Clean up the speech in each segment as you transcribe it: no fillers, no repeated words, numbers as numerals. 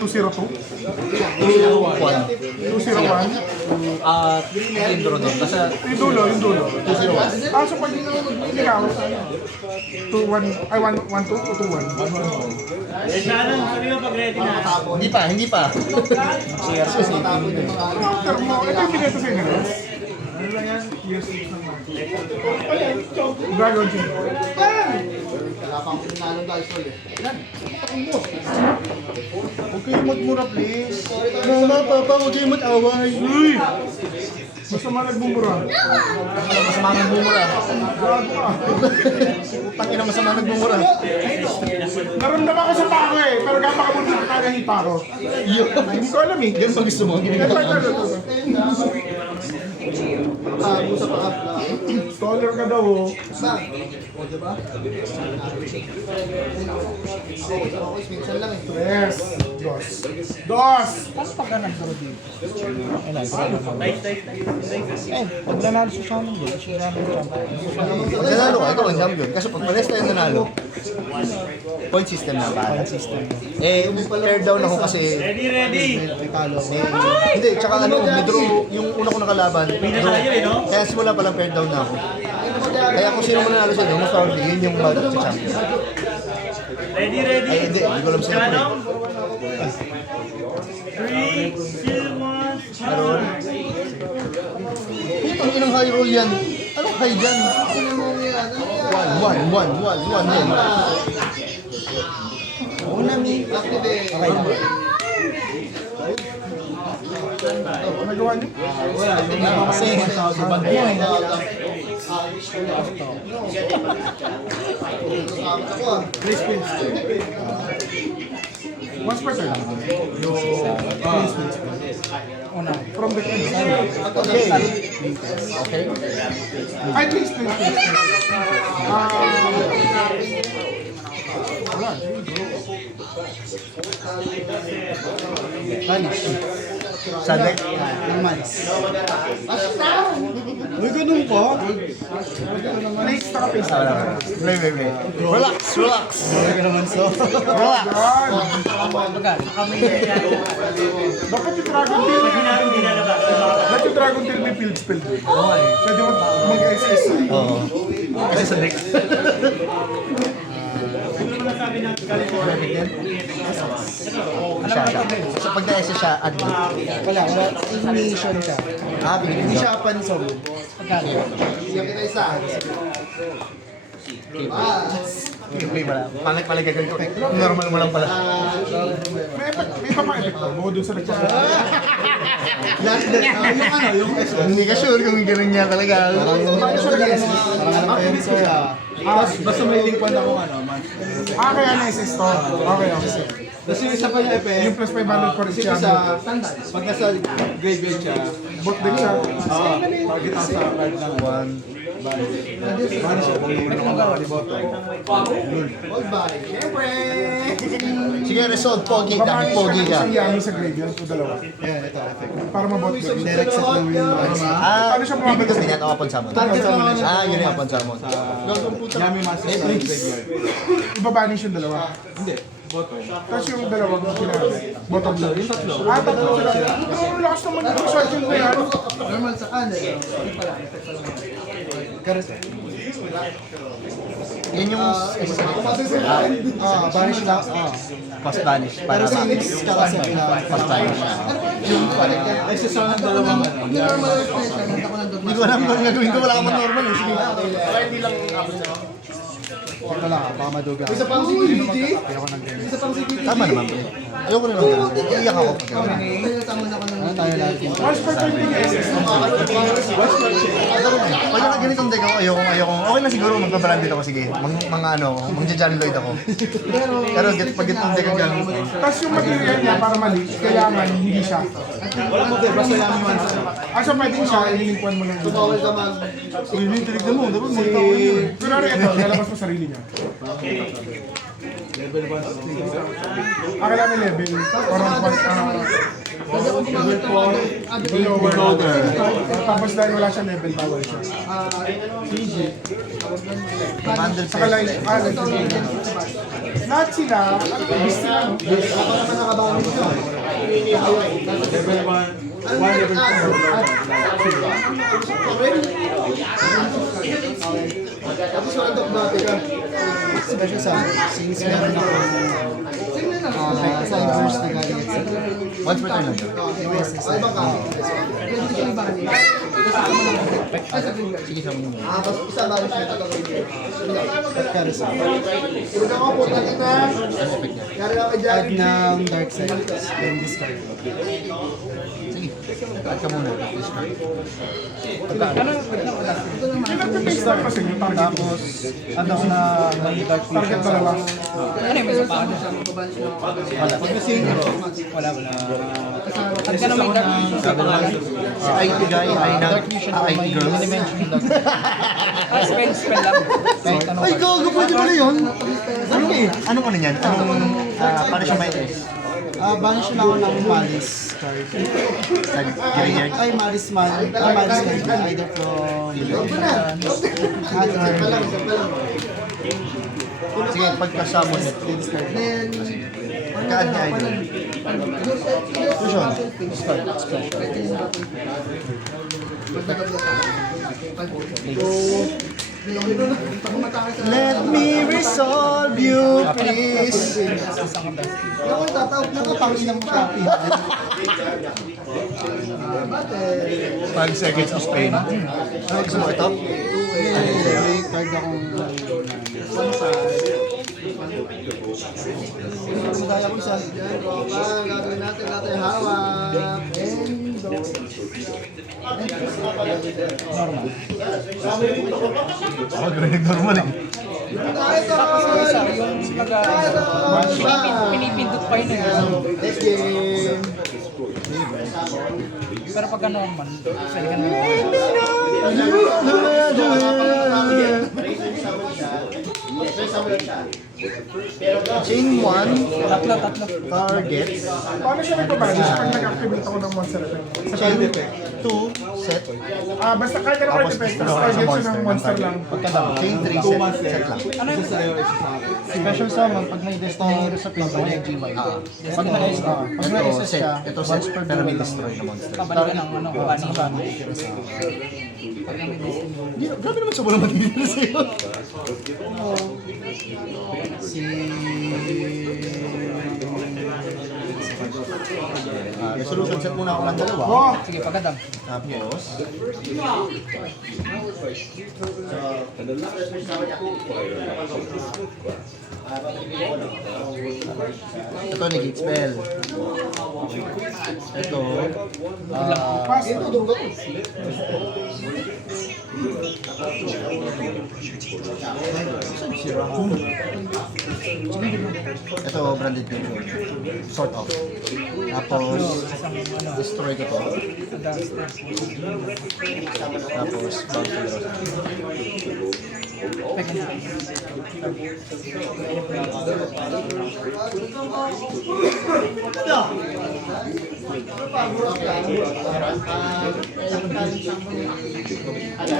202? 201. 201? Intro doon. Kasi Yung dulo, yung dulo. 201. So pag ikaw, 21, ay 12 o 21? hindi pa. After mo, ito yung bineto sa'yo na rin. Ano lang yan? Years 6 naman. Dragon Chain. Huwag kayo magmura, please. Mama, papa, huwag kayo mag-away. Uy! Masama nagbumura. Masama nagbumura. Gago ka. Tangina masama nagbumura. Naramdaman ko sa pako eh, pero gapa ka muna nakahipa ko. Hindi ko alam eh. Yan ba gusto mo? Ito. Scholar ka daw oh. Yes. Dos. Paano pag nagdaro dito? Pag nanalo sa Shannon din, siya namin champion. Pag nanalo ka, ikaw ang champion. Kasi pag pares tayo nanalo, point system na ba? Point system. Third down ako kasi... Ready! Hindi, tsaka medro, yung una ko nakalaban, draw. Kaya simula palang third down na ako. Kaya kung sino mo nanalo sa inyo, mas probably yun yung mag-champion. Ready! Ay, hindi ko alam sila po eh. 3, 2, 1, Meron. Putang inang high roll yan. Anong high dyan? 1 yan. Nagawa niyo? Kasi, bad mo eh. Once per turn. Una. From the end. Okay. Ay, please. Wala. Vanish. Sadek. Malis. Uy, ganun po. Next, naka-face. Wait. Relax. Uy, ka naman so. Relax. Dapat yung Dragon Tail. Dapat yung Dragon Tail may field spell. Pwede mag-SS. Oo. Kasi sadek. Siya. So pag na-SS siya, add mo. Wala. Ignition ka. Hindi siya pansong. Pagkano? Wait, wala. Pangit gagawin ko. Normal mo lang pala. May iba pang effect mo. Bukod dun sa nagpapalala. Yung Hindi ka sure kung gano'n niya talaga. Paano siya nag-SS? parang pencil ah. Basta may link pa na kung ano, man. Kaya na-SS to. Okay. Tapos yung isa pa yung effect, Yung plus 500 for kasi siya. sa, pag nasa graveyard siya, Bot din siya. target ang sa card ng one. Bani siya, kung hindi mo nakakaliboto. Sige, resolve. Pogi ka. Babani Pogi siya ka. ng isang yami sa graveyard o dalawa. Yan, ito. Effect. Para mabot din. Direct set ng win. Paano siya bumabalik? Ibig sabihin yan, o upon summon. Target mo naman siya. Yun yung upon summon. Yami Master sa graveyard. Ibabanish yung dalawa. Hindi, bottom. Tapos yung dalawang sinabi. Bottom left. Yung tatlo. Tatlo sila. Pero ang lakas naman yung resurgent na yan. Normal sa kanan. Kares. Yun yung Vanish lang. cost banish. Pero Para since kakaset na. cost banish. Ay, sa sound ng dalawang ano. Hindi ko alam kung gagawin ko. Wala ka man normal eh. Sige. Ito lang, baka maduga. Ayoko ng ganyan. Tama naman. Ayoko na lang. Iiyak ako. Ano tayo natin? Once per turn yung SS. Pag yung ganitong deck ako, ayoko. Okay na siguro magbabranded ako. Sige. Magja-John Lloyd ako. Pero pag itong deck ang gano'n. Tapos yung material niya para mali, kailangan hindi siya. Basta Yami Master. So pwedeng siya, ililingkuan mo lang. Uy, tinignan mo. Dapat magtawa yun. Kunwari ito, lalabas mo sarili niya. Level 1 to 3. Akala may level. Parang level 4. Lower. Tapos dahil wala siya level, bawal siya. Commander Saka lang, First. lahat sila, bis sila, no? Level 1, level 2. Tapos wala ito ba? Special sa since meron ako Cyberse na galing at Once per turn lang. Sige, sa mga. tapos isa ba rin siya pagkano sa add ng dark side then discard. Sige, add ka muna. Discard. Pinag-pista kasi yung target. Tapos, ano na may dark Target dalawa. Pag kasi wala. Si IT guy ay IT girl. Spell lang. Kahit ano. Ay, gago, pwede mo na yun. Anong ano yan? Paano siya may S? Banish na ako ng Malice card. Graveyard? Ay, Malice man. Malice card. Either from Sige, pagkasama nito. Then, Pagka-add niya idol. Fusion. Discard. Let me resolve you, please. ako tatawag na kapangin ng copy. 5 seconds of pain. Ano gusto mo ito? May card akong Magaya ko isa. Gagawin natin hawak. Ako, gawin normal eh. Pinipindot pa yun eh. Next game. Pero pag ano man, sali ka na. Chain 1, Tatlo. target. Paano siya nagpapagod pag nag-activate ako ng monster effect? Sa Chain card effect. 2, set. Basta kahit ano card effect, tapos target siya ng monster lang. Chain 3, set lang. Ano yung Special summon pag may destroy hero sa field ko yung GY. Pag Ito, na-SS set. siya, Ito, set. Pero may destroy na monster. kabalikan ng ano, kabani. Grabe naman siya walang matitira sa'yo. si Resolution set muna ako ng dalawa. Oh! Sige, pagkadam. Tapos, ito, negate spell. Ito, ito, branded picture. Sort of. Tapos, destroy ko to. Tapos, bounce to the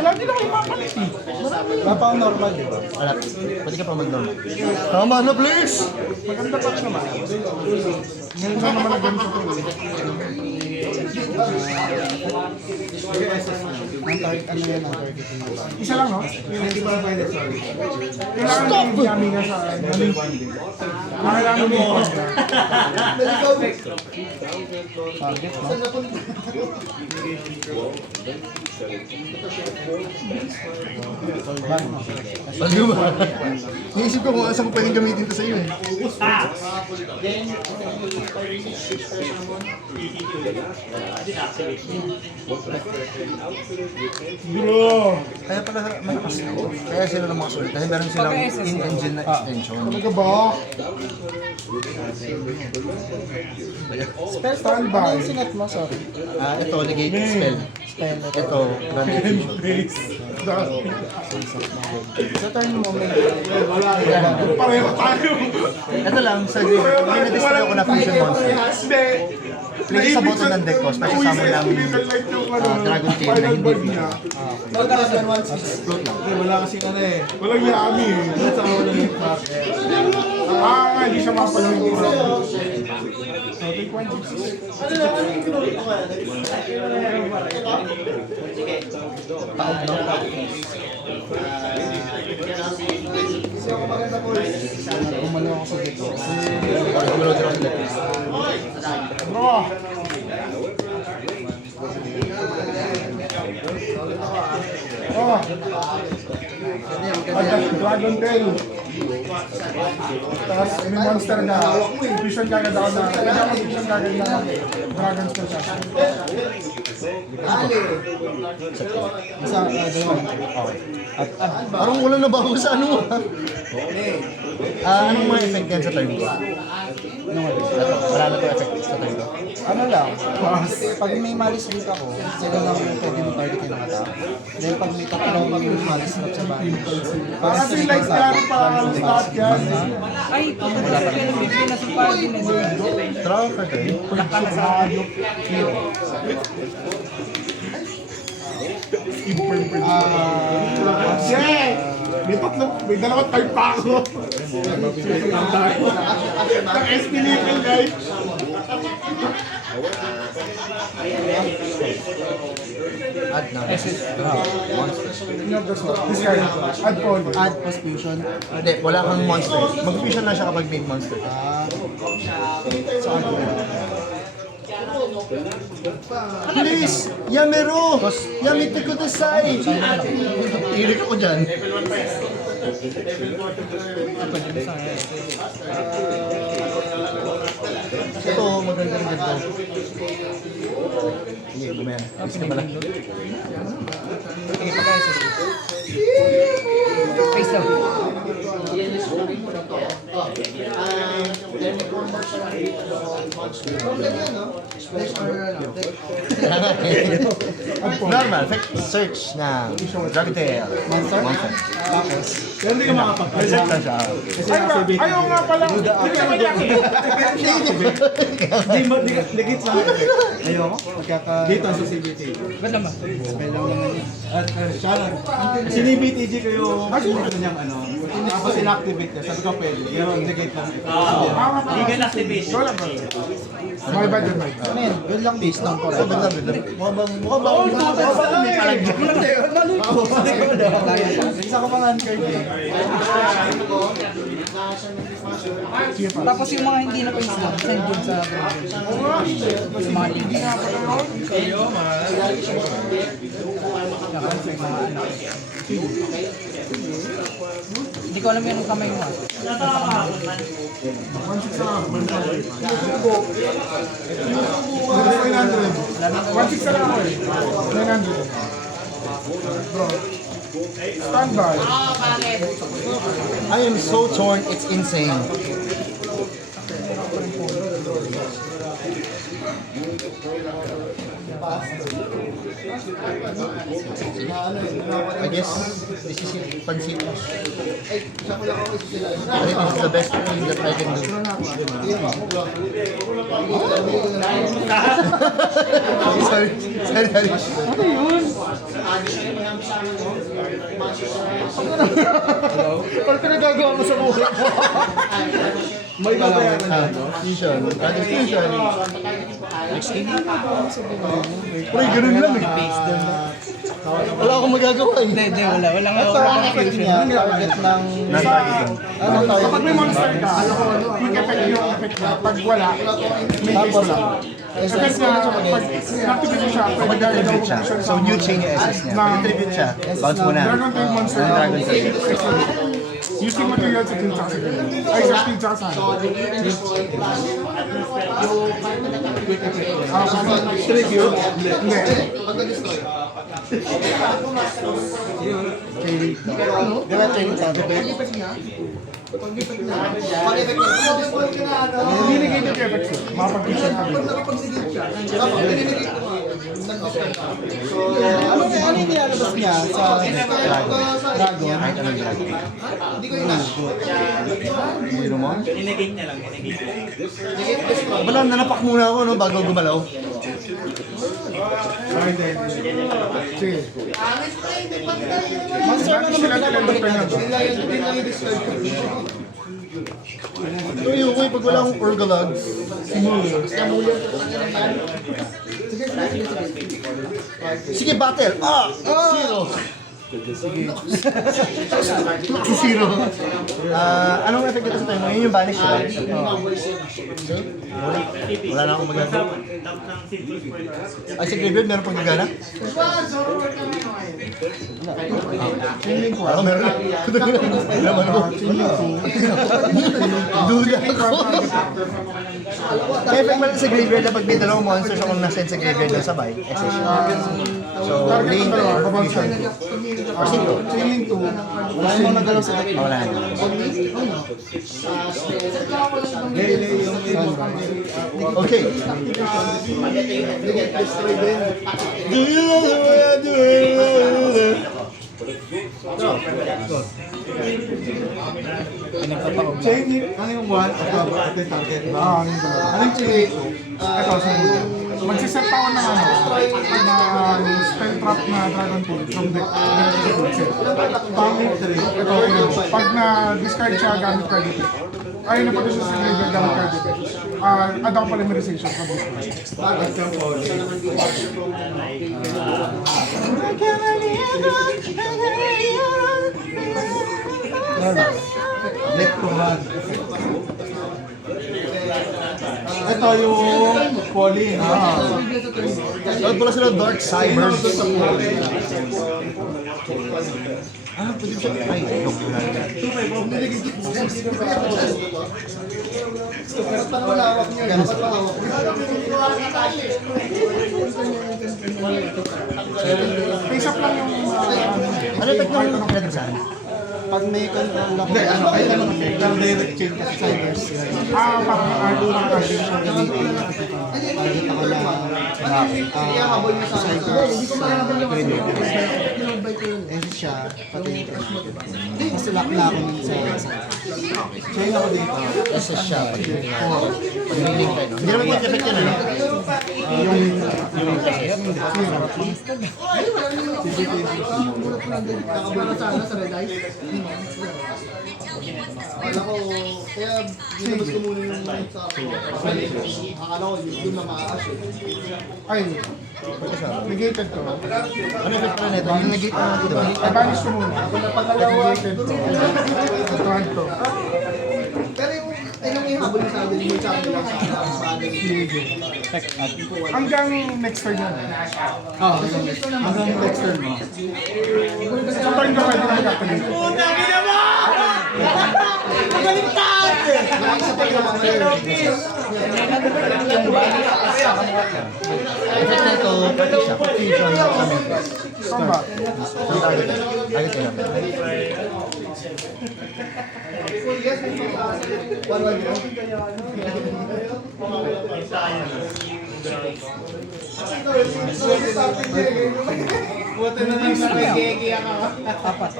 Wala din ako ipapalit eh. Papa normal, di ba? Wala. Pwede ka pa mag-normal. Tama na, please! Maganda patch naman. Ngayon lang naman na ganito ko. Ang target, ano yan ang target mo? Isa lang, no? Hindi pa pwede, sorry. Kailangan yung yummy nga sa galing. Kailangan mo. Target, no? Bago ba? Naisip ko kung saan ko pwedeng gamitin ito sa iyo eh. Bro! Kaya pala malakas ito. Kaya sila ng mga sulit. Kasi meron silang in-engine na extension. Talaga ba? Spell Standby. ano yung sinet mo? Sorry. Ito, negate spell. Spell. Ito, branded picture. Sa turn mo, may Pareho tayo. Ito lang, sa may na-display ako na Fusion Monster. Hindi. Play sa bottom ng deck ko, special summon lang Dragon Tail na hindi niya. Wala kasing ano eh. Walang yami eh. Wala sa wala yung pack. Hindi siya mapalagay. umalo ako sa dito. Gulo Dragon deck. Bro! Oh! Dragon Tail. Tapos, may monster na. Fusion kagad ako na. Kaya ako fusion kagad na. Dragon Tail siya. Isa, dalawa. Parang wala na bago sa ano mo. Anong mga effect yan sa turn ko? Wala na to effect sa turn ko. Ano lang, pag may malis dito ako, sila lang yung pwede mo target yung attack. Then pag may tatlong yung malis na sa banish. Kasi like yan, parang lahat yan. Ay, wala pa rin. May pinasupal din na yun. Draw for turn. Wala ka na sa hero. Shit! May dalawang type pa ako. Ang SP level guys. Add na. This guy, add call. Add plus fusion. Hindi, wala kang monster. Mag-fusion lang siya kapag may monster. Please! Yamero! Yamite ko desai! Tirik ako dyan. Ito, magandang ganda. Sige, kumayan. Alis ka pala. Sige, pagkaya sa face down. Normal, search na Dragon Tail. Monster? Pero hindi ka makapag-press. Search na siya. Ayaw nga pala. Hindi ka malaki. Legit lang. Ayoko, magkaka... Dito sa CBT. Ba't naman? Spell lang naman yun. At Sharon, sinibit-EG ko yung ano niyang ano. Tapos inactivate niya. Sabi ko pwede. Pero negate lang ito. Legal activation. Wala ba? My bad yun, my bad. Ano yun? Good lang based lang ko rin. Mukha bang may palagyan. Isa ko mga uncurred eh. Tapos yung mga hindi na face down, send yun sa yung mga link. Hindi ko alam yung kamay mo. 1.6 na lang ako eh. 900. Bro. Standby. I am so torn, it's insane. I guess this is it. Pansit. I think this is the best thing that I can do. sorry. Parang pinagagawa mo sa buhay mo. May babayaran na. Fusion. Dragon Fusion. Uy, ganun lang eh. Wala akong magagawa eh. Hindi, wala. Wala nga Ito ang effect niya, target ng... Anong target? Kapag may monster ka, quick effect yung effect niya. Pag wala, may Tapos, base lang. Effect niya, pag inactivate siya, pwede gagawin Tribute siya. fusion So, new chain yung SS niya. Pag tribute siya, bounce mo na. Dragon Tail monster. Dragon Tail. Using material sa skill tsaka sa skill. Ay, sa skill tsaka sa Tribute. Hindi. Di ba training target? Hindi negative effects. Mapag-fusion ka. Ano yung nilalabas niya sa Dragon? Kahit anong dragon. Hero mo? Inigate niya lang, inigate. Wala, nanapak muna ako no, bago gumalaw. Ay, hindi. Sige. Monster na naman pinapabalik Pinapabalik natin. Ito yung pag wala akong Urgalags. Sige, battle! Zero! Zero. Anong effect dito sa time mo? Yun yung banish siya. Wala na akong magagawa. Ay, sa graveyard, meron pang gagana? Ako meron na. Naman ako. Duda ako. Kaya effect mo sa graveyard na pag may dalawang monsters akong nasend sa graveyard na sabay, SS siya. So, lane fusion. Or single. Chaining 2. Wala namang nagalaw sa deck. Wala na. Okay. Do you know what I do? Chaining, ano yung 1 at the target? Ah, yun ba? Ano yung chaining 2? Ito, sumunod. Magsiset ako ng na spell trap na Dragon Pool from deck. Pangit 3. Ito, pag na-discard siya gamit card effect. Ay, napag siya sa graveyard gamit card effect. Add ako polymerization from this one. Next to hand. Ito yung Pauline. Dapat pala sila Dark Cybers. Pwede siya. Ay, Face up lang yung ano effect ng pinagsasahan? Pag may control ako, Hindi, ano, kahit anong effect ng direct chain kasi Cybers. parang art lang kasi siya. target ako na Cybers sa graveyard. Eh siya, pati yung mas lock na ako nun sa Chain ako dito. SS siya. Pag-link kayo. Hindi naman yung effect yan, ano? Akala ko, kaya binabas ko muna yung sa akala ko yun na maaas eh. Ay, negated to. Ano effect pala nito? Yung nag-gate na natin, diba? I-banish ko muna. Negated to. Ito, to. Pero yung, yung ihabol sa akin, yung sabi lang sa akin. Hanggang next turn yan. Hanggang next turn mo. Sa turn ko pwede na mag-activate. Effect na ito, pati siya, fusion sa Memphis. Saan ba? Ang target na. Target ko namin. Buti na lang nakikiki ako. apat.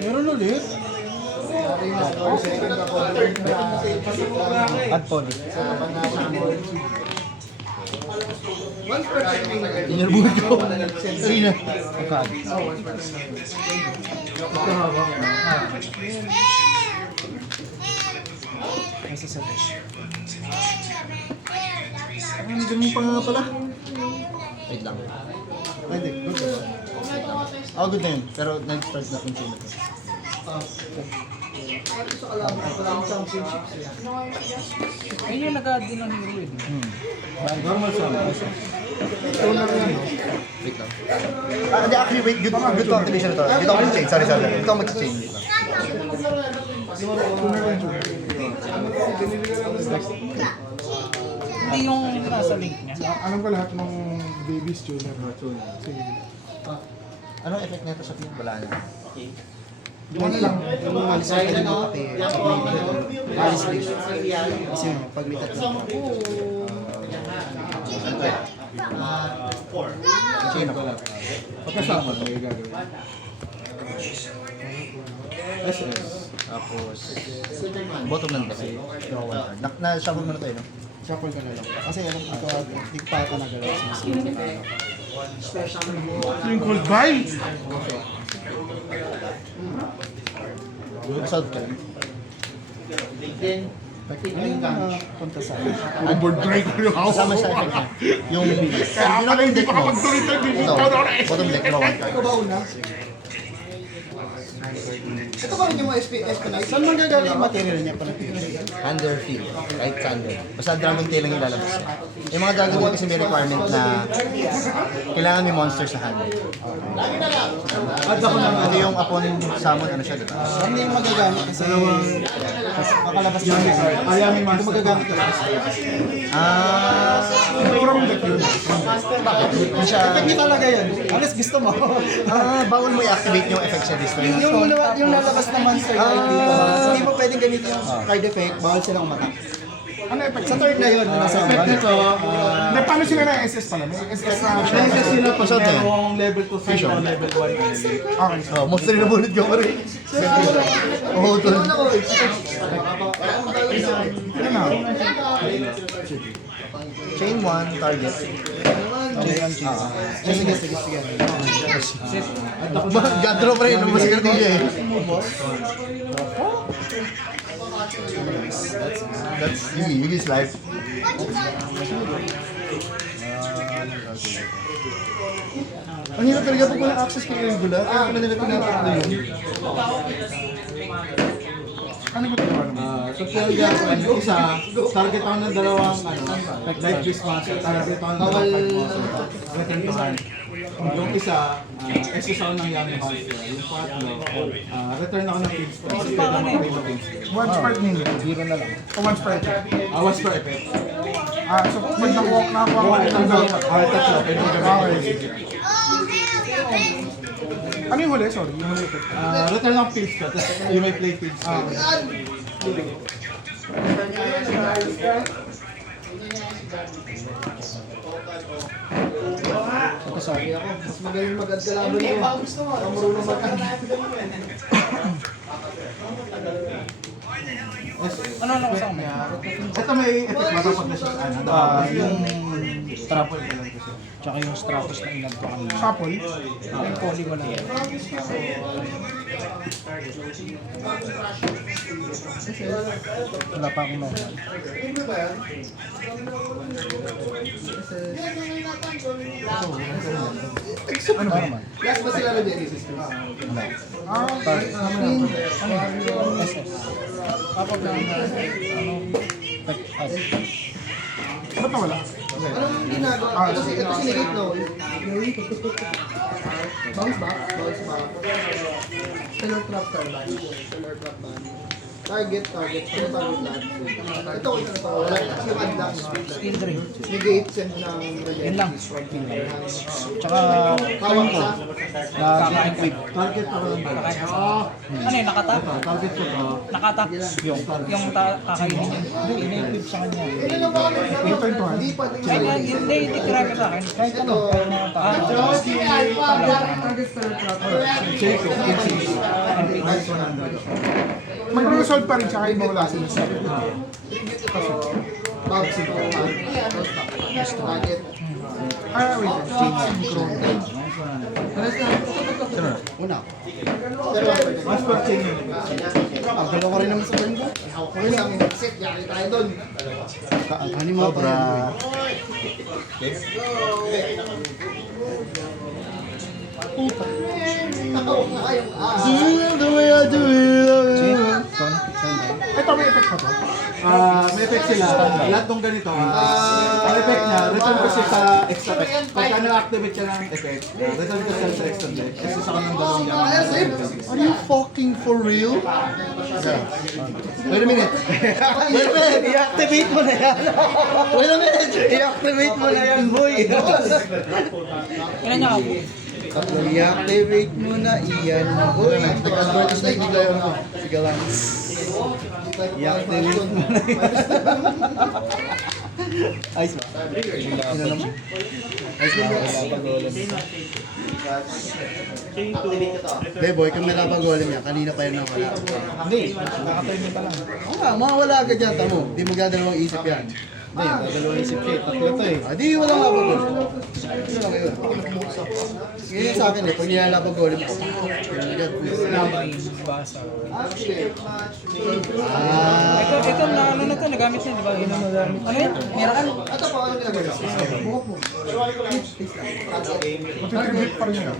Meron ulit? Add poly. Inirbuhin ko. Sino? Pagka-add. Nasa sa deck. Ang ganun pa nga pala. Wait lang. Pwede, good ba? Oh, good na yun. Pero nag-start na kung sino. Ayun yung nag-add din ng hero eh. Normal sum. Wait lang. Hindi, actually, wait. Good to activation ito. Dito ako mag-chain. Sorry. Dito ako mag-chain. Wait lang. Hindi yung nasa link niya. Alam ko lahat ng babies tuner. Sige. Anong effect nito sa team? Wala na. Yung malis na pwede mo pati pag may malis leaf. Kasi yun, paglitat ng trap. Sino pala? Pagkasama, may gagawin. SS. Tapos, bottom lang kasi. Na-shuffle mo na tayo, no? Shuffle ka na lang. Kasi alam ko, di pa ako nagalaw sa mga Twinkle guy! Assault ka. ano yung mga punta sa akin? Overboard driver yung hawak Kasama ko. sa effect niya. Yung Kaya pala hindi pa kapag-tuloy-tuloy ito, dito na rin. bottom deck, draw one card. Ito ba rin yung mga Espionite? Saan manggagaling yung material niya pa Under field, right sa under. Basta Dragon Tail lang ilalabas niya. Yung mga Dragon Tail kasi may requirement na kailangan may monster sa hand. Ito yung upon summon, ano siya, diba? Hindi yung magagamit kasi makalabas na yung card. Ayami Kung Master. magagamit ka lang. From the queue. Bakit? Hindi siya... Hindi talaga yun. Unless gusto mo. Bawal mo i-activate yung effect siya this time. yung lalabas na monster card dito, hindi mo pwedeng gamitin yung card effect, bawal silang umatak. Ano effect? Sa third na yun, nasa Effect nito, Hindi, paano sila na SS pala? May SS na kasi sila pa Pasok na. merong level 2 sa'yo, level 1 na Okay. Oh, monster na bullet ka pa rin. Oo, tol. Ano na? Chain 1, target. Sige. God-draw pa rin, mas kartilya eh. That's Yugi's life. Ang hirap talaga pag walang access kay regular. Kaya pala nila pinatakbo yun. Ano ba ito? So talaga, yung isa, target ako ng dalawang life beast monster, target ako ng dalawang monster, return to hand. Yung isa, SS ako ng Yami monster. Yung pangatlo, return ako ng field stone. One spark ninja. Zero na lang. O one spark. Awas per effect. So pag nakuha ko ng dalawa. Tatlo, pwede mo gamitin. Ano yung huli? Sorry, yung huli effect. Return ng field stone, tapos you may play field stone. Ito sa akin. Mas magaling mag-adkalaban yung marunong Ano kasama? Ito may effect matapag na siya. Yung trapple ko lang kasi. Tsaka yung Stratos na inad ko kanina. Shuffle. Yung poly ko lang. Wala pa akong normal. Ano ba naman? Last ba sila lagyan? SS. Kapag na Ba't nawala? Anong ginagawa? Ito sinigit, no? Bounce back. Stellar trap turbine. Stellar trap ban. Target. Ano target lahat? Ito ko ito na pa. Wala. Yung unlock. skill drain. Negate send ng Yun lang. Tsaka turn ko na equip. Target ako ng dalawa. Ano yun, nakatap? Target ko to. Nakatap? Yung kakainin niya. Hindi, ina-equip sa kanya. Return to hand. Hindi pa din Kahit na, hindi, titira ka sa akin. Kahit ano, kahit mga tao. Mag-resolve pa rin siya kahit mawala sila sa bounce ito. Target. wait. Una. Mas per chain yun. Dalawa rin naman sa turn ko. Okay lang. Set. Yaki tayo doon. Ano mga pa yan? The way I do it. Ito may effect pa to. May effect sila. Lahat ng ganito. Ang effect niya, return kasi sa extra deck. Pagka na-activate siya ng effect, return kasi sa extra deck. Kasi sa kanang dalawang gamit. Are you fucking for real? Wait a minute. I-activate mo na yan. Wait a minute. I-activate mo na yan, boy. Ilan niya ka? I-activate mo na iyan. Uy, Nag-advertise na yung ko. sige lang. I-activate mo na yan. Ayos ba? Ano naman? Ayos ba? Hindi boy, kung may napag-golem niya, kanina pa yun na wala. Hindi, nakatayin pa lang. Oo nga, mawawala agad yan, tamo. Hindi mo dadalawang isip yan. Hindi, dadalawang isip siya. Tatlo to eh. Ah, di wala napag-golem. Ano lang yun? Ngayon sa akin eh, pag nilalapag-golem ko, yun agad. Basa. Ah, Ito na ano na to, nagamit niya, di ba? Ano yan? Meron Ito po, ano ginagawa? Contribute pa rin yun.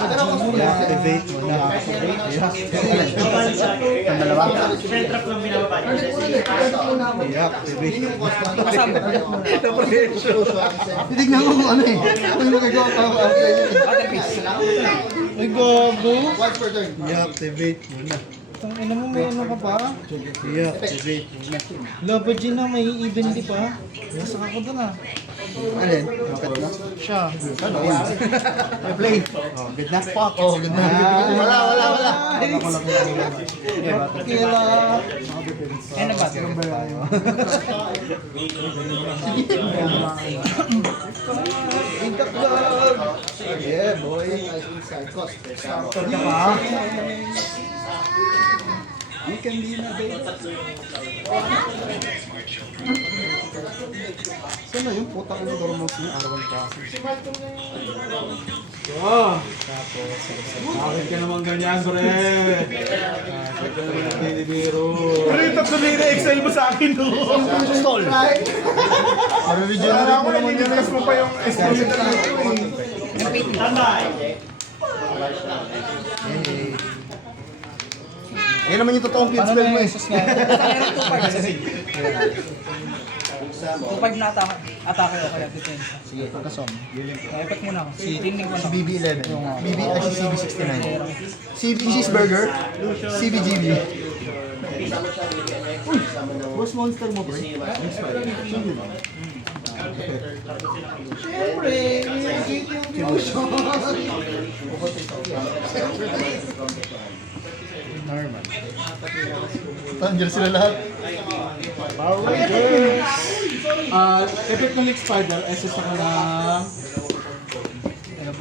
i-activate mo na. Ang dalawa. Trap lang binababa niya. I-activate. kasama. Titignan mo kung ano eh. Kung yung magagawa pa ako after yun. Other piece. Ay, gogo. Once per turn. I-activate mo na. Ang ina mo, may ano ka pa? I-activate mo na. Labo G na, may evenly pa. Nasa ako doon ah. Alin? Rocket mo? Siya. Ano yun? I play. Oh, good na. Fuck. Oh, good na. Wala. Kila. Ayun na ba? Yeah, boy. You can be na, babe. Saan na yung puta ko ng dormos niya? Arawan kasi. Bakit ka naman ganyan, pre? Bakit ka naman nagbibiro? Pero yung tatlo na excel mo sa akin, no? Stall. Kaya ako nililigtas mo pa yung estimate na ito, eh. Tambay. Yan naman yung totoong kids spell mo eh. Meron 2-5 na atake o kaya detensa. Sige, pagkasom. Effect muna ako. Tinig mo Si na. BB11. BB ay si CB69. CB Cheeseburger. CBGB. Uy! Boss monster mo, pre. Siyempre! Normal. Tanggil sila lahat. Effect ng Leak Spider, SS ako na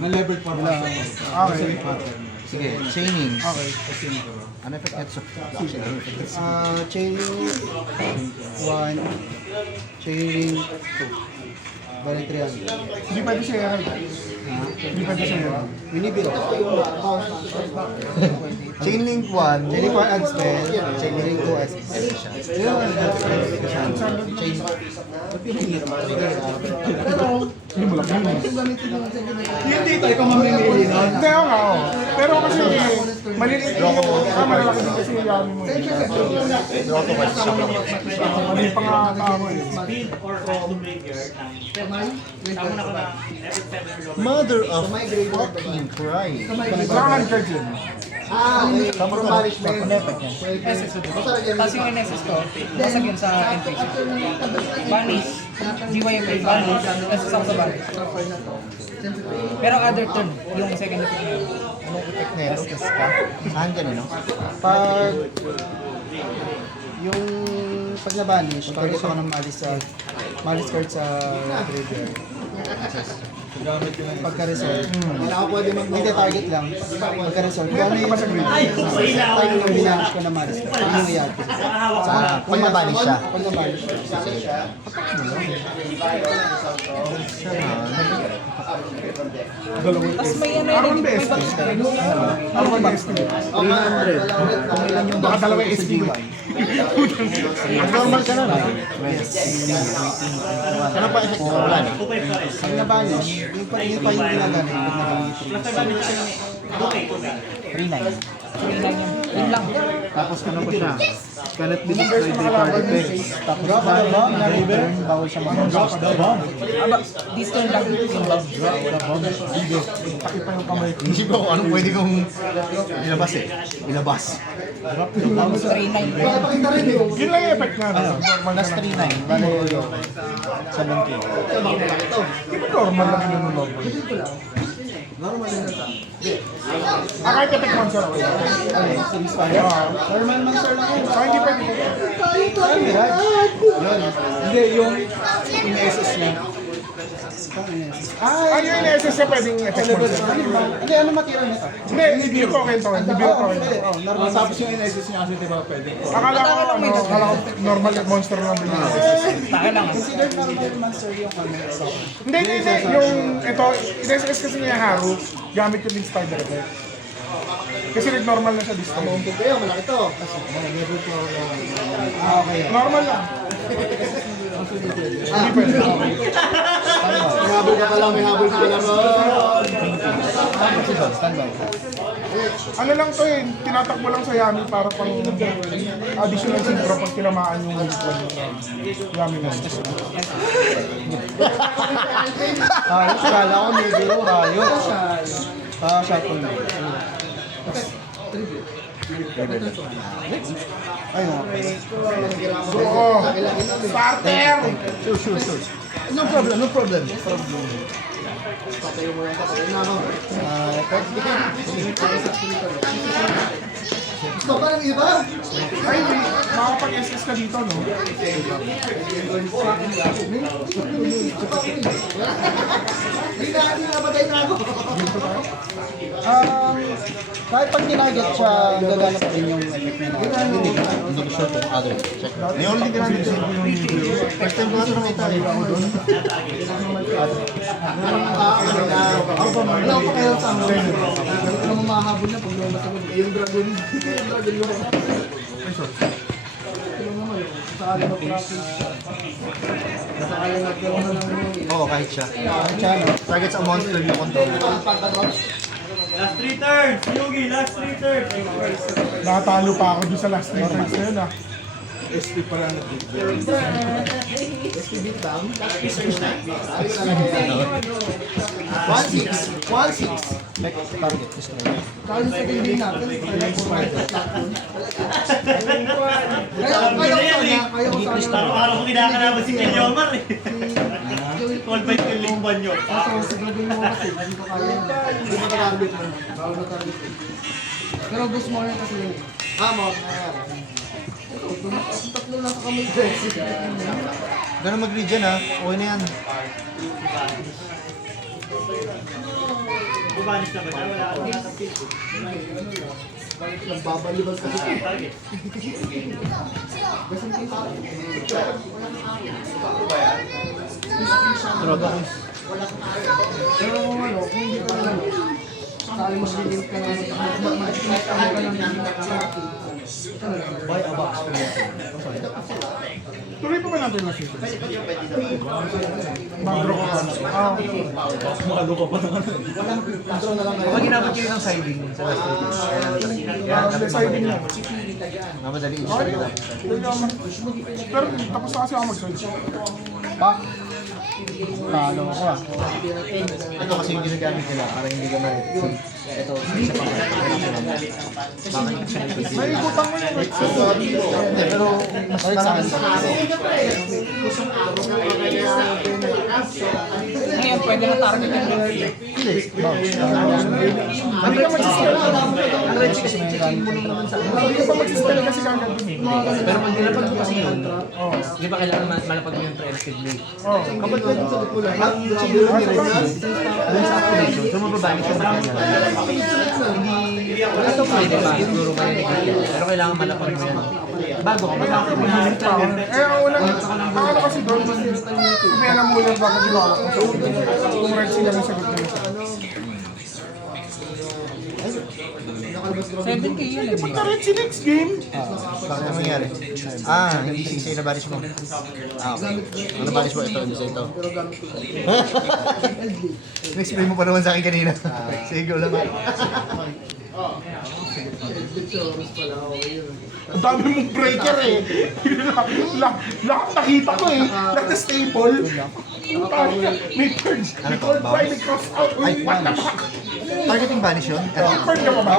level 4 lang. Okay. Sige, chaining. Okay. Ano effect neto sa chaining 1, chaining 2. Bali 300. Hindi pwede siya yan. Hindi pwede siya yan. Winibiro. Chainlink 1. Chaining 1 add spell, chaining 2 as Hindi mo lang yun. Hindi tayo kung mamimili nun. Hindi ako nga, oh. Pero kasi, maliliit yung malaki din kasi yung yamin mo. Mali pa nga tao eh. Speed or fast to graveyard. Tama na ko na. Every 7 Mother of fucking Christ. Saan ka dyan? From management. Tapos yung NSS ko, basag yun sa NPC. Banish, GYMA, banish, NSS ako sa banish. Pero other turn, yung second effect na yun. Anong effect na ito? Saan ka no? Pag yung pag na-banish, target ako ng malis card sa graveyard. Pagka-resolve. Hindi target lang. Pagka-resolve. Kung ano yung yung binash ko na malis card. Yun yung i-add ko. Pag nabanish siya. Pag na-banish ko. Tapos may ano yun, may box card. Arawan box ko. 300. Kung ilan yung Baka box dalawa ko sa SD. DY. Normal ka na na. Ano pa effect na wala na? Pag na-banish, yung pa yung ginagamit. Pag na-banish. 3-9 yun. Yun lang. Tapos ano ko siya? Cannot be destroyed by party pairs. Tapos bawal siya mag-drop. This turn lang yung love. Hindi ko kung anong pwede kong ilabas eh. Ilabas. 3-9. Yun lang yung effect na. Plus 3-9. Bale, 7K. Di ba normal lang yun yung love? Kahit effect monster ako. Normal man sir lang yun. Saka hindi pwede. Hindi, yung in-SS niya. Ano yung in-SS na pwedeng effect monster? Hindi, ano matira nito? Hindi, hindi token to. Hindi bill token. Normal. Tapos yung NSS niya kasi diba pwede. Akala ko normal monster lang din. Taka lang. Consider normal man sir yung ano. Hindi. Yung ito, in-SS kasi niya Haru, gamit ko din Spider effect. Kasi nag-normal na siya this time. Kaya malaki to. Normal lang. Hindi pwede. May habol ka pala, may habol ka pala. Standby. Ano lang to eh, tinatakbo lang sa Yami para pang additional siguro pag tinamaan yung Yami monster. Ayos, kala ko may zero riot. Shuffle na. Ayun. Oo. Starter! Sure. No problem. Gusto ka ng iba? Ay, makapag-SS ka dito, no? Hindi na patay na ako. Kahit pag tinaget siya, gagana pa rin yung effect niya. Hindi ko sure kung other. Check. May only ginamit ko yung first time ko ito nakita eh. Ako doon. Wala ko kayo sa amin. Ano mo mahabol na pag lumabas ako. Yung dragon. Oo, kahit siya. Targets a monster you control. Last 3 turns! Yugi, last 3 turns! Nakatalo pa ako doon sa last 3 turns na yun, ah. SP pa lang. One six. Target, destroy. Parang kung kinakalaban si Kuya Omar eh. Call by Kuya Lingban yun. Pero gusto mo rin kasi yun. Ganun mag-read yan ha. Okay na yan. Bubanis na ba siya? Wala akong pick. Babalibal kasi. Droga. Pero kung ano, kung hindi ka lang, sali mo silip ka lang, mag-connect ka lang Buy a box. Tuloy pa ba natin na season? Mag-draw ko pa. Ah, Kapag ginamit kayo ng siding sa last deciding na. Mamadali yung Okay. Pero tapos na kasi ako mag-search. pa. Talo ko ah. Ito kasi yung ginagamit nila para hindi ka ma-hit. Ito, isa pa Naikutan mo yung pero mas marami. Ngayon, pwede na target yung love. Hindi ka mag-spell. Hindi ka mag-spell kasi kagad dun eh. Pero pag nilapag mo kasi yun, di ba kailangan malapag mo yung preemptively? Oh. Kapag pwede sa kulang, Doon sa activation, so mababalik siya sa kanya. Ito pwede ba? Siguro ba yung pero kailangan malapag mo yan. Bago ka mag-activate. Eh, ang unang, ang ano kasi doon, may alam mo lang bakit ginawa ko. Kung red sila may sagot nila. 7K yun eh. Pagka red si next game, bakit ang nangyari? Hindi sisay na baris mo. Okay. Ang nabaris mo ito, hindi sa ito. Na-explain mo pa naman sa akin kanina. Sige, go lang. Ang dami mong breaker eh. Lahat nakita ko eh. Lahat na staple. May purge. May cold fry, may cross out. Uy, what the fuck? Targeting banish yun? Pero, Purge ka pa ba?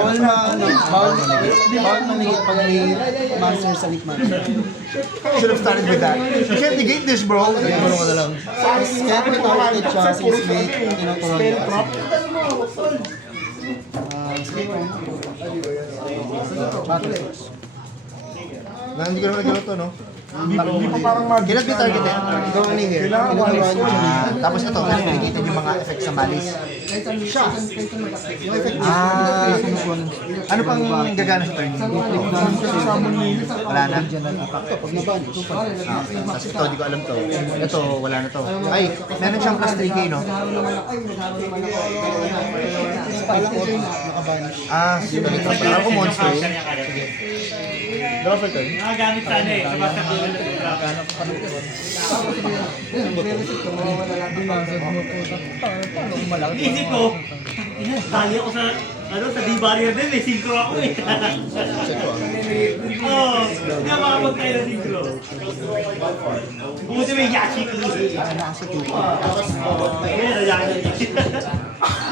Bawal maningit pag may monster sa leak monster. should have started with that. You can't negate this, bro. Ano ka na lang. Kaya kung targeted siya, since may tinuturuan Spell niya. trap. Battle Force. Na hindi ko naman nagano to, no? Hindi pa parang mag- Kailan ko targeted? Ikaw ano here? Kailangan Tinuturuan niya. Tapos ito, kailan pinigatan yung mga effects sa malis. Siya. Yung effect niya. Ano pang gagana sa turn? Wala na. Ito, pag nabanish. Okay. Tapos ito, di ko alam to. Ito, wala na to. Ay, meron siyang plus 3k, no? Spike ko, nakabanish. Ah, sige. Parang ko monster yun. Draw for turn. Nakagamit sana eh. Sa basta ko lang Isip ko, tali ako sa D-barrier din, may synchro ako eh. Oo, hindi ako makapagkaya ng synchro. Buti may yashi ko. Ayun, yashi.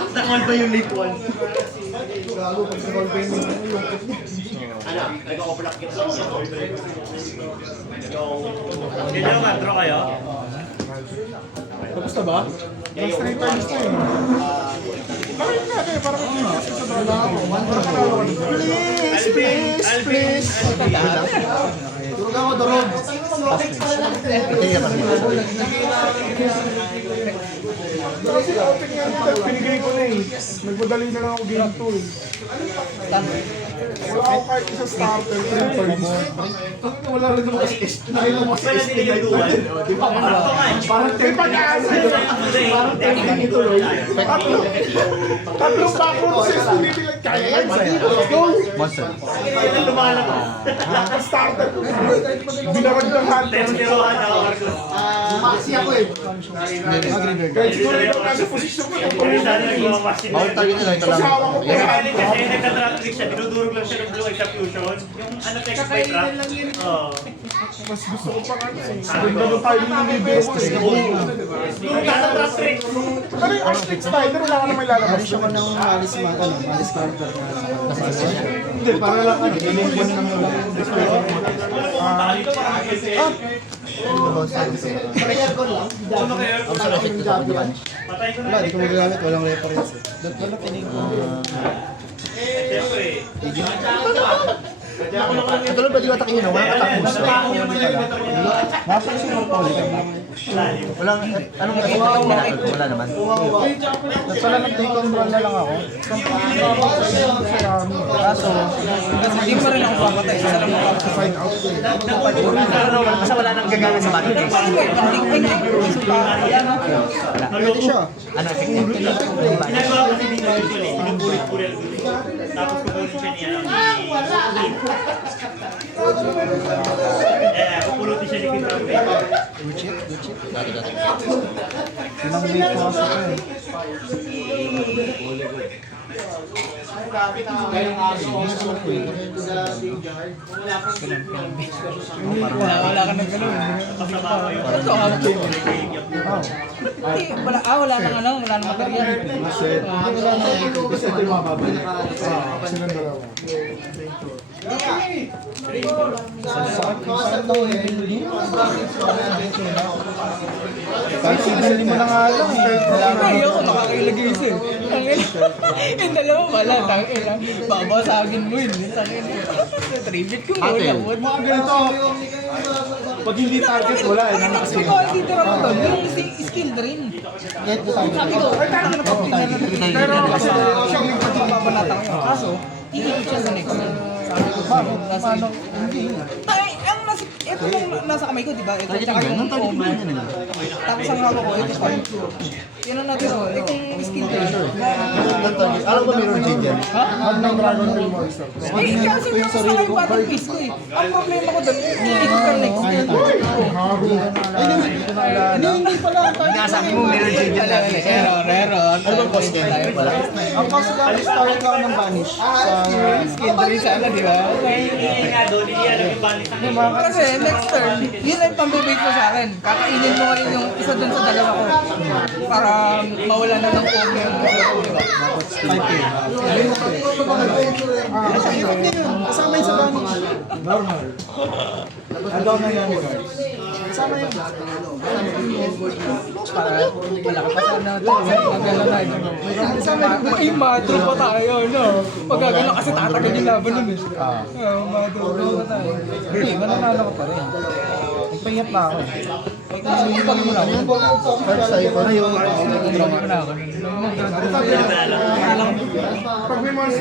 Nakawal ba yung lip wall? Hindi naman mag-draw kayo? Tapos na ba? Last 3 times na eh. Bakit natin? Parang kasi sa drama ako. Please. Durog ako, durog. Kasi open nga nito, pinigay ko na eh. Nagmadali na lang ako game 2 eh. Wala ako kahit isang starter, 3 turns. Wala rin naman kasi dahil mo sa Wala din yung dual. parang May pag-asa eh. Tatlong background sa estimate lang. Kaya yan, let's go. Monster. Kailan lumalabas? Ang starter ko. Binarag ng hunter. Pero-terohan ako, Marcos. Maxi ako eh. Kahit siguro ito nasa posisyon ko. Pero sana nagmamas yun. Bawal target nila, ito lang. Kasawa ko pa yan. Kaya kasi nagka-trap trick siya, dinudurog lang siya ng blue execution. Yung ano text by trap. Oo. Mas gusto ko pa nga eh. Ganda ng timing ng libero ko eh. Durog lang sa trap trick. Ano yung Arctic Spider? Wala ka naman lalabas. Banish ako ng malis character na sa hindi, para lang ano, ilimpan lang yung Patay ko na. Wala, di ko magagamit, walang reference eh. Wala pinig ko. Siyempre. Ito lang ba di atakin yun? Walang attack boost. Napansin mo pa ulit. Walang, anong attack na? Wala naman. Nagpala nag-take control na lang ako. Kaso, Hindi mo rin ako papatay. Isa lang ako. Find out ko eh. Kasi wala nang gagana sa battle phase. pwede siya. Ano, effective? Ginagawa ko si Dino usually. Pinupulit-pulit. Tapos kukunin siya niya ng kupulutin siya ni Kim Rambe. Good shit. Pinang-wait ko kasi ito eh. Wala ka nang gano'n. Kasama ko yung Wala nang ano, wala nang material. kasi ito yung mababalik. Silang dalawa. Kahit sinali mo na nga lang eh. Ay, ako nakakailagay isa eh. Yung dalawa wala, tangin. Babasagin mo yun. Tangin. Tribute ko. Atel. Mga ganito, pag hindi target, wala eh. Kasi ko, dito ako doon. Yung skill rin. Kahit ko tayo. Sabi ko, ay talaga napapingan na rin. Pero kasi siyang ligpad yung babanata ko. Kaso, iikot siya sa next. Sabi ko, paano? Hindi. Ang nasa, ito lang nasa kamay ko, di ba? Ito, tsaka yung combo. Tapos ang hawak ko, ito pa. Yan ang natin, oh. Itong skill rin. Alam ko mirror jade yan. Huwag ng Dragon Tail Monster. Eh, kasi yung sa yung battle piece ko eh. Ang problema ko doon, iikot ka next. Haro. naalala. Hindi pala. Sabi mo, meron siya dyan lagi. Rero. Ano bang cost tayo pala? Ang cost gamit started ako ng Vanish. Skin rin sana, di ba? Nga doon, iyan ang ibanis ang Kasi next turn, yun ang pambibake mo sa akin. Kakainin mo ngayon yung isa dun sa dalawa ko. Para mawala na ng foam yung di ba? 5K. Kasama yun sa Vanish. Normal. Ano na yan, guys? Kasama yun. Para malaki pa sana ito. Magalanan. Ay, madro pa tayo, no? Magagano kasi tatagal yung laban nun eh. Madro pa tayo. Hindi, mananalo ko pa rin. Nagpahiyap na ako. Ipag mo lang. First cycle. Ipag mo na ako. Pag may monster